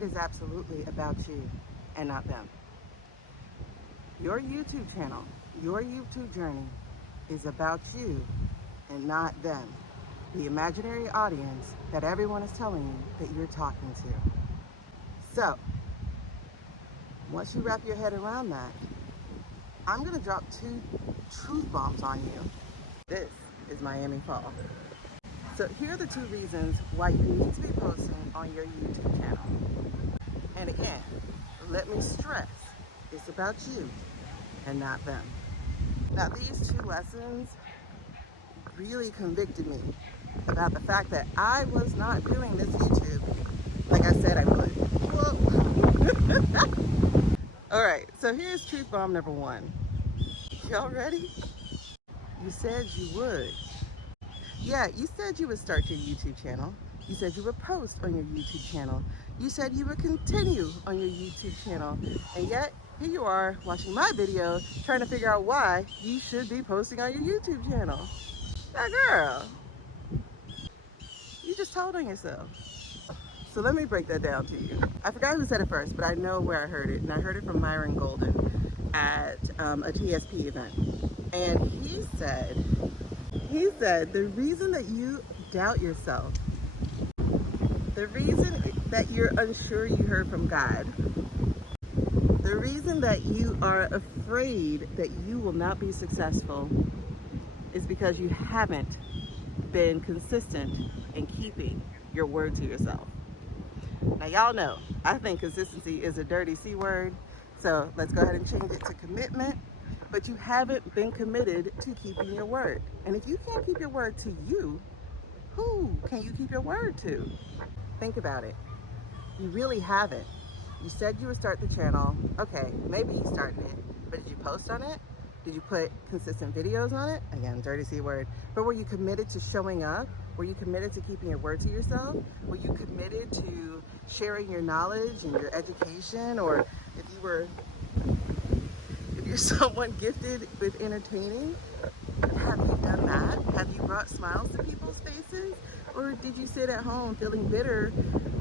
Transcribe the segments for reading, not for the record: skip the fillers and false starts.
It is absolutely about you and not them. Your YouTube channel, your YouTube journey is about you and not them, the imaginary audience that everyone is telling you that you're talking to. So, once you wrap your head around that, I'm gonna drop 2 truth bombs on you. This is Miami Fall. So here are the 2 reasons why you need to be posting on your YouTube channel. And again, let me stress, it's about you and not them. Now these 2 lessons really convicted me about the fact that I was not doing this YouTube like I said I would. Whoa. All right, so here's truth bomb number 1. Y'all ready? You said you would. Yeah, you said you would start your YouTube channel. You said you would post on your YouTube channel. You said you would continue on your YouTube channel. And yet, here you are watching my video trying to figure out why you should be posting on your YouTube channel. Now girl, you just told on yourself. So let me break that down to you. I forgot who said it first, but I know where I heard it. And I heard it from Myron Golden at a TSP event. And he said, the reason that you doubt yourself, the reason that you're unsure you heard from God, the reason that you are afraid that you will not be successful is because you haven't been consistent in keeping your word to yourself. Now y'all know, I think consistency is a dirty C word, so let's go ahead and change it to commitment. But you haven't been committed to keeping your word. And if you can't keep your word to you, who can you keep your word to? Think about it. You really haven't. You said you would start the channel. Okay, maybe you started it, but did you post on it? Did you put consistent videos on it? Again, dirty C word. But were you committed to showing up? Were you committed to keeping your word to yourself? Were you committed to sharing your knowledge and your education? Or if you're someone gifted with entertaining, have you done that? Have you brought smiles to people's faces? Or did you sit at home feeling bitter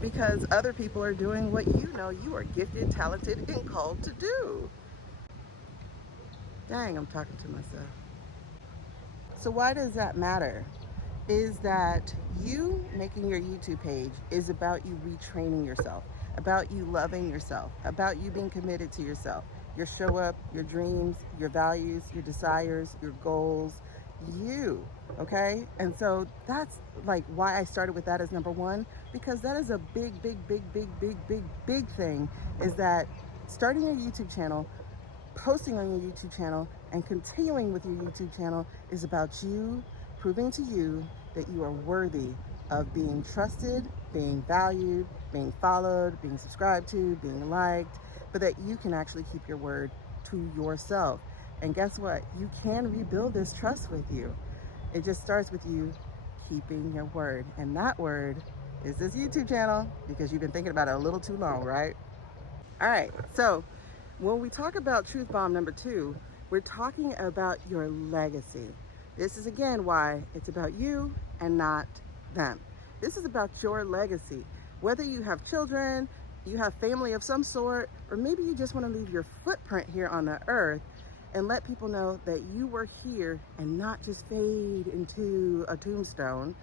because other people are doing what you know you are gifted, talented, and called to do? Dang, I'm talking to myself. So why does that matter? Is that you making your YouTube page is about you retraining yourself, about you loving yourself, about you being committed to yourself, your show up, your dreams, your values, your desires, your goals, you, okay? And so that's like why I started with that as number 1, because that is a big thing, is that starting a YouTube channel, posting on your YouTube channel, and continuing with your YouTube channel is about you proving to you that you are worthy of being trusted, being valued, being followed, being subscribed to, being liked, but that you can actually keep your word to yourself. And guess what? You can rebuild this trust with you. It just starts with you keeping your word. And that word is this YouTube channel, because you've been thinking about it a little too long, right? All right, so when we talk about truth bomb number 2, we're talking about your legacy. This is again why it's about you and not them. This is about your legacy. Whether you have children, you have family of some sort, or maybe you just want to leave your footprint here on the earth and let people know that you were here and not just fade into a tombstone,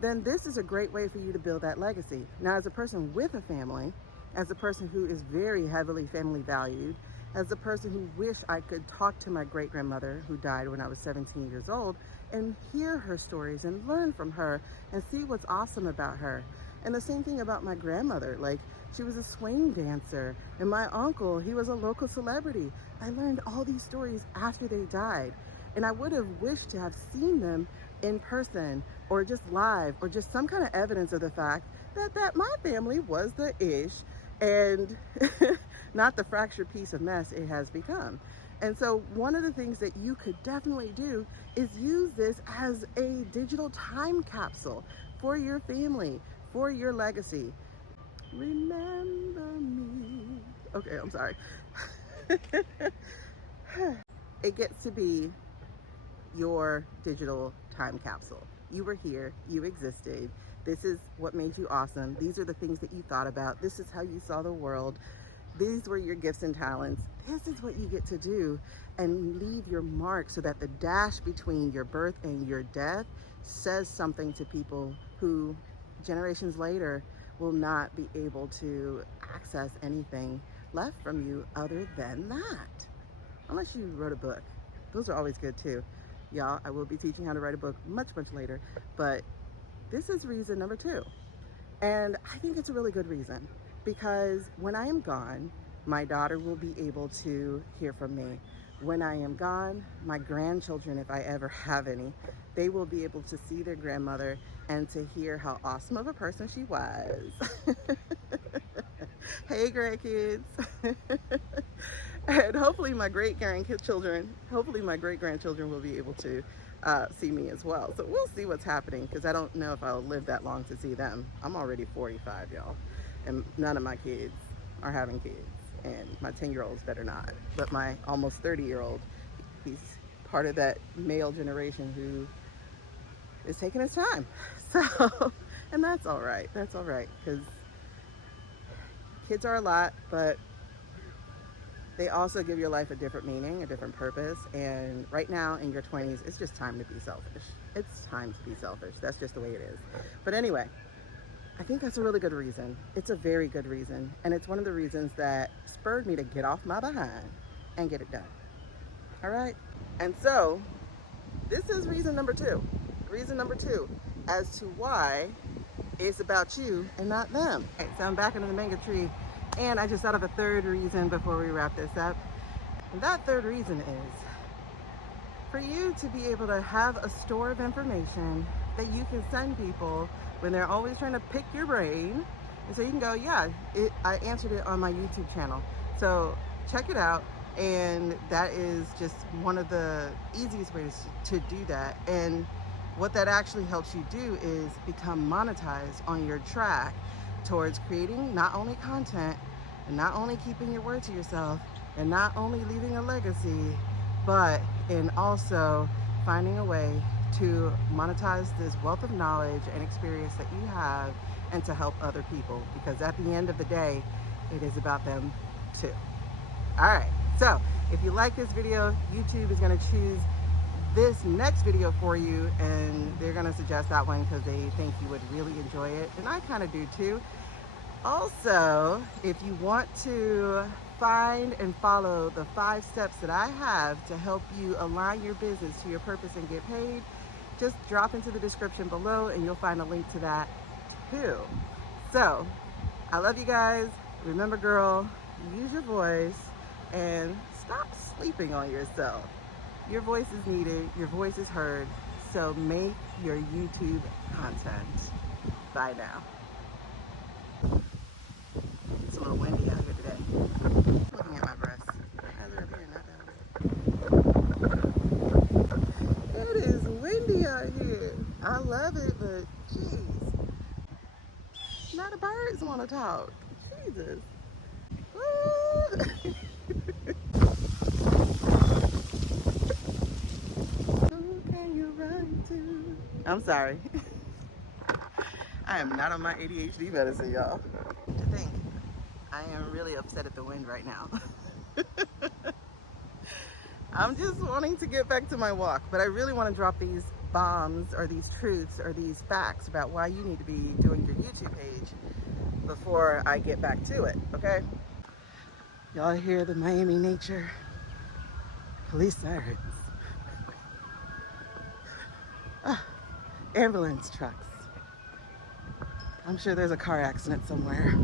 then this is a great way for you to build that legacy. Now, as a person with a family, as a person who is very heavily family valued, as a person who wish I could talk to my great-grandmother who died when I was 17 years old and hear her stories and learn from her and see what's awesome about her. And the same thing about my grandmother. Like, she was a swing dancer, and my uncle, he was a local celebrity. I learned all these stories after they died, and I would have wished to have seen them in person or just live or just some kind of evidence of the fact that my family was the ish and not the fractured piece of mess it has become. And so one of the things that you could definitely do is use this as a digital time capsule for your family, for your legacy. Remember me. Okay, I'm sorry. It gets to be your digital time capsule. You were here, you existed, This is what made you awesome. These are the things that you thought about. This is how you saw the world. These were your gifts and talents. This is what you get to do, and leave your mark so that the dash between your birth and your death says something to people who generations later will not be able to access anything left from you other than that. Unless you wrote a book. Those are always good too. Y'all, I will be teaching how to write a book much later, but this is reason number 2. And I think it's a really good reason, because when I am gone, my daughter will be able to hear from me. When I am gone, my grandchildren, if I ever have any, they will be able to see their grandmother and to hear how awesome of a person she was. Hey, grandkids. And hopefully my great-grandchildren will be able to see me as well. So we'll see what's happening, because I don't know if I'll live that long to see them. I'm already 45, y'all, and none of my kids are having kids, and my 10-year-olds better not. But my almost 30-year-old, he's part of that male generation who is taking his time. So, and that's all right. That's all right, because kids are a lot, but they also give your life a different meaning, a different purpose. And right now in your 20s, it's just time to be selfish. It's time to be selfish. That's just the way it is. But anyway, I think that's a really good reason. It's a very good reason. And it's one of the reasons that spurred me to get off my behind and get it done. All right. And so this is reason number 2. Reason number 2 as to why it's about you and not them. Okay, so I'm back under the mango tree, and I just thought of a third reason before we wrap this up. And that third reason is for you to be able to have a store of information that you can send people when they're always trying to pick your brain. And so you can go, yeah, I answered it on my YouTube channel. So check it out. And that is just one of the easiest ways to do that. And what that actually helps you do is become monetized on your track towards creating not only content and not only keeping your word to yourself and not only leaving a legacy, but in also finding a way to monetize this wealth of knowledge and experience that you have, and to help other people, because at the end of the day, it is about them too. All right, so if you like this video, YouTube is going to choose this next video for you, and they're going to suggest that one because they think you would really enjoy it, and I kind of do too. Also, if you want to find and follow the 5 steps that I have to help you align your business to your purpose and get paid, just drop into the description below and you'll find a link to that too. So I love you guys. Remember, girl, use your voice and stop sleeping on yourself. Your voice is needed, your voice is heard, so make your YouTube content. Bye now. It's a little windy out here today. Looking at my breasts. Either up here, not down there. It is windy out here. I love it, but jeez. Now the birds want to talk. Jesus. Woo! I'm sorry. I am not on my ADHD medicine, y'all. To think, I am really upset at the wind right now. I'm just wanting to get back to my walk, but I really want to drop these bombs or these truths or these facts about why you need to be doing your YouTube page before I get back to it, okay? Y'all hear the Miami nature police sirens. Ambulance trucks. I'm sure there's a car accident somewhere.